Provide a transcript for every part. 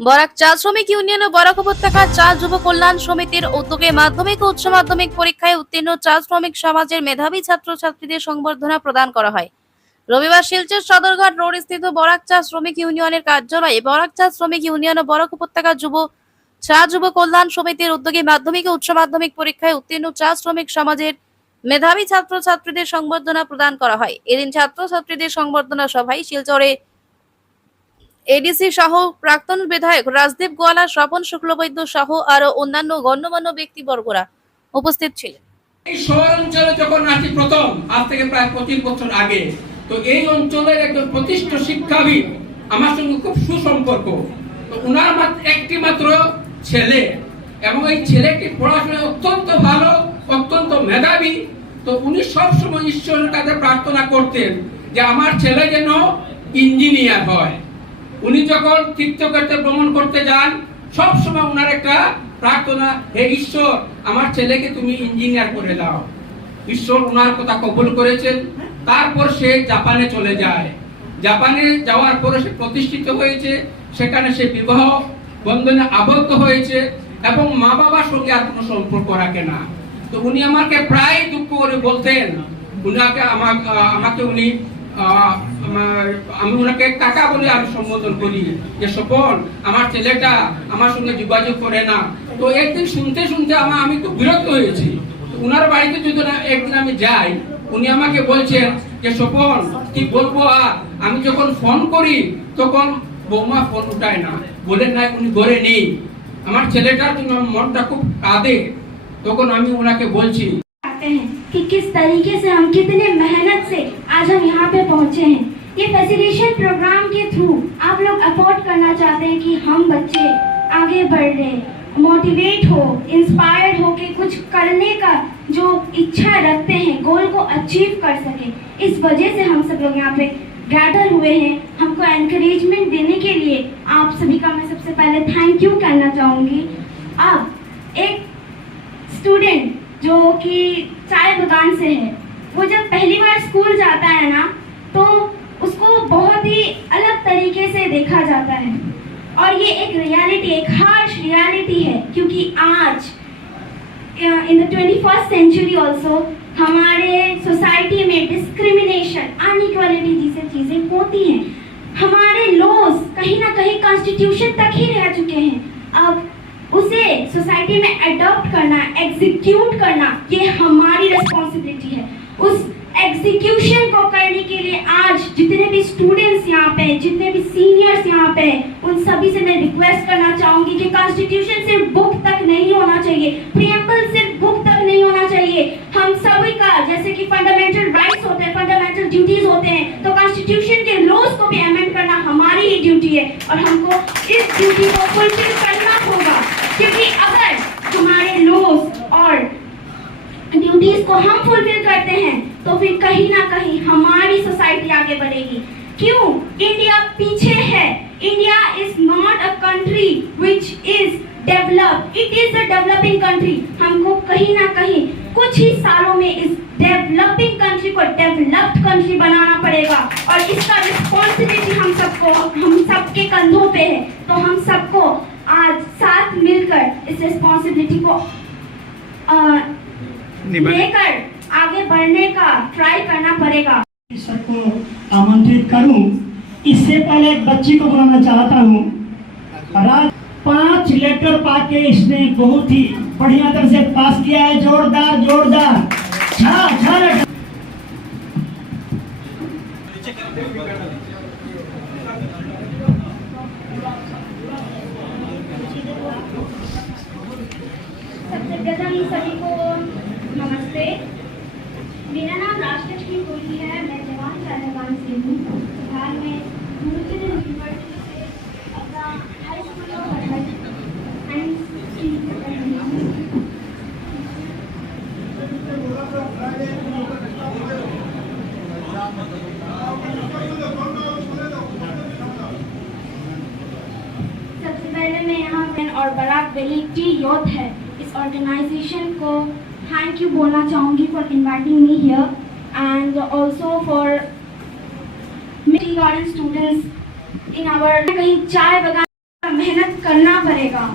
বরাক চা শ্রমিক ইউনিয়ন ও বরাক উপত্যকা চা যুব কল্যাণ সমিতির উদ্যোগে মাধ্যমিক ও উচ্চ মাধ্যমিক পরীক্ষায় উত্তীর্ণ চা শ্রমিক সমাজের মেধাবী ছাত্রছাত্রীদের সংবর্ধনা প্রদান করা হয়। রবিবার শিলচর সদরঘাট রোড স্থিত বরাক চা শ্রমিক ইউনিয়নের কার্যালয়ে বরাক চা শ্রমিক ইউনিয়ন ও বরাক উপত্যকা চা যুব কল্যাণ সমিতির উদ্যোগে মাধ্যমিক ও উচ্চ মাধ্যমিক পরীক্ষায় উত্তীর্ণ চা শ্রমিক সমাজের মেধাবী ছাত্রছাত্রীদের সংবর্ধনা প্রদান করা হয়। এদিন ছাত্রছাত্রীদের সংবর্ধনা সভায় শিলচরে এডিসি সহ প্রাক্তন বিধায়ক রাজদীপ গোয়ালা, স্বপন শুক্লবৈদ্য সহ আরো অন্যান্য গণ্যমান্য ব্যক্তিবর্গরা উপস্থিত ছিলেন। এই শহর অঞ্চলে যখন আসি প্রথম, আজ থেকে প্রায় 25 বছর আগে, তো এই অঞ্চলের একজন প্রতিষ্ঠিত শিক্ষাবিদ আমার সঙ্গে খুব সুসম্পর্ক। তো উনার একটি মাত্র ছেলে, এবং এই ছেলেটি পড়াশোনায় অত্যন্ত ভালো, অত্যন্ত মেধাবী। তো উনি সবসময় ঈশ্বরের কাছে প্রার্থনা করতেন যে আমার ছেলে যেন ইঞ্জিনিয়ার হয়। উনি যখন তীর্থক্ষেত্রে ভ্রমণ করতে যান, সব সময় উনার একটা প্রার্থনা, হে ঈশ্বর আমার ছেলেকে তুমি ইঞ্জিনিয়ার করে দাও। ঈশ্বর উনার কথা কবুল করেছেন। তারপর সে জাপানে চলে যায়। জাপানে যাওয়ার পরে সে প্রতিষ্ঠিত হয়েছে, সেখানে সে বিবাহ বন্ধনে আবদ্ধ হয়েছে এবং মা বাবার সঙ্গে আর কোনো সম্পর্ক রাখে না। তো উনি আমাকে প্রায় দুঃখ করে বলতেন, আমাকে উনি আমি ওনাকে কাকা বলে আমি সম্বোধন করি, যে স্বপন আমার ছেলেটা আমার সঙ্গে যোগাযোগ করে না। তো একদিন শুনতে শুনতে আমি তো বিরক্ত হয়েছি। উনার বাড়িতে যদি একদিন আমি যাই, উনি আমাকে বলছেন যে স্বপন কি বলবো, আর আমি যখন ফোন করি তখন বৌমা ফোন উঠায় না, বলেন না উনি ঘরে নেই। আমার ছেলেটার জন্য মনটা খুব কাঁদে। তখন আমি ওনাকে বলছি कि किस तरीके से हम कितने मेहनत से आज हम यहाँ पे पहुँचे हैं। ये फैसिलिटेशन प्रोग्राम के थ्रू आप लोग अफोर्ड करना चाहते हैं कि हम बच्चे आगे बढ़ रहे हैं, मोटिवेट हो, इंस्पायर्ड हो के कुछ करने का जो इच्छा रखते हैं, गोल को अचीव कर सके। इस वजह से हम सब लोग यहाँ पे गैदर हुए हैं। हमको एनकरेजमेंट देने के लिए आप सभी का मैं सबसे पहले थैंक यू कहना चाहूँगी। अब एक स्टूडेंट जो कि चाय दुकान से है, वो जब पहली बार स्कूल जाता है ना, तो उसको बहुत ही अलग तरीके से देखा जाता है। और ये एक रियलिटी, एक हार्श रियलिटी है, क्योंकि आज in the 21st century also हमारे सोसाइटी में डिस्क्रिमिनेशन, अनइक्वालिटी जैसी चीज़ें होती हैं। हमारे लॉज कहीं ना कहीं कॉन्स्टिट्यूशन तक ही रह चुके हैं। अब उसे सोसाइटी में अडॉप्ट करना, एग्जीक्यूट करना, ये हमारी रिस्पॉन्सिबिलिटी है। उस एग्जीक्यूशन को करने के लिए आज जितने भी स्टूडेंट्स यहाँ पे, जितने भी सीनियर्स यहाँ पे, उन सभी से मैं रिक्वेस्ट करना चाहूँगी कि कॉन्स्टिट्यूशन सिर्फ बुक तक नहीं होना चाहिए, प्रीएम्बल सिर्फ बुक तक नहीं होना चाहिए। हम सभी का जैसे कि फंडामेंटल राइट्स होते हैं, फंडामेंटल ड्यूटीज होते हैं, तो कॉन्स्टिट्यूशन के लॉज को भी अमेंड करना हमारी ही ड्यूटी है, और हमको इस ड्यूटी को फुलफिल करना होगा। क्योंकि अगर हमारे लॉज और ड्यूटीज को हम फुलफिल करते हैं, तो फिर कहीं ना कहीं हमारी सोसाइटी आगे बढ़ेगी। क्यों इंडिया पीछे है? India is not a country which is developed, it is a developing country. हमको कहीं ना कहीं कुछ ही सालों में इस डेवलपिंग कंट्री को डेवलप्ड कंट्री बनाना पड़ेगा, और इसका रिस्पॉन्सिबिलिटी हम सबके कंधों पे है। तो हम सबको आज साथ मिलकर इस रिस्पॉन्सिबिलिटी को लेकर आगे बढ़ने का ट्राई करना पड़ेगा। सबको आमंत्रित करूं। इससे पहले एक बच्ची को बुलाना चाहता हूं। आज 5 लेटर पाके इसने बहुत ही बढ़िया तरह से पास किया है। जोरदार जोरदार सबसे प्रथम सभी को नमस्ते। मेरा नाम राजलक्ष्मी कोहली है। मैं जवान चाहवान से हूँ। बिहार में यूनिवर्सिटी से अपना हाई स्कूल और साइंस स्ट्रीम कर रही हूँ। सबसे पहले मैं यहाँ और बराक वैली टी यूथ है, इस ऑर्गेनाइजेशन को थैंक यू बोलना चाहूँगी for inviting me here, and also for tea garden students in our कहीं चाय बगान मेहनत करना पड़ेगा।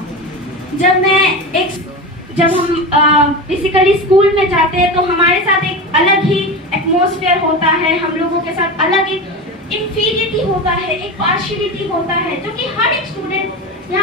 जब हम बेसिकली स्कूल में जाते हैं तो हमारे साथ एक अलग ही एटमॉस्फेयर होता है, हम लोगों के साथ अलग एक इंफीरियरिटी होता है, एक पार्शियलिटी होता है, जो कि हर एक स्टूडेंट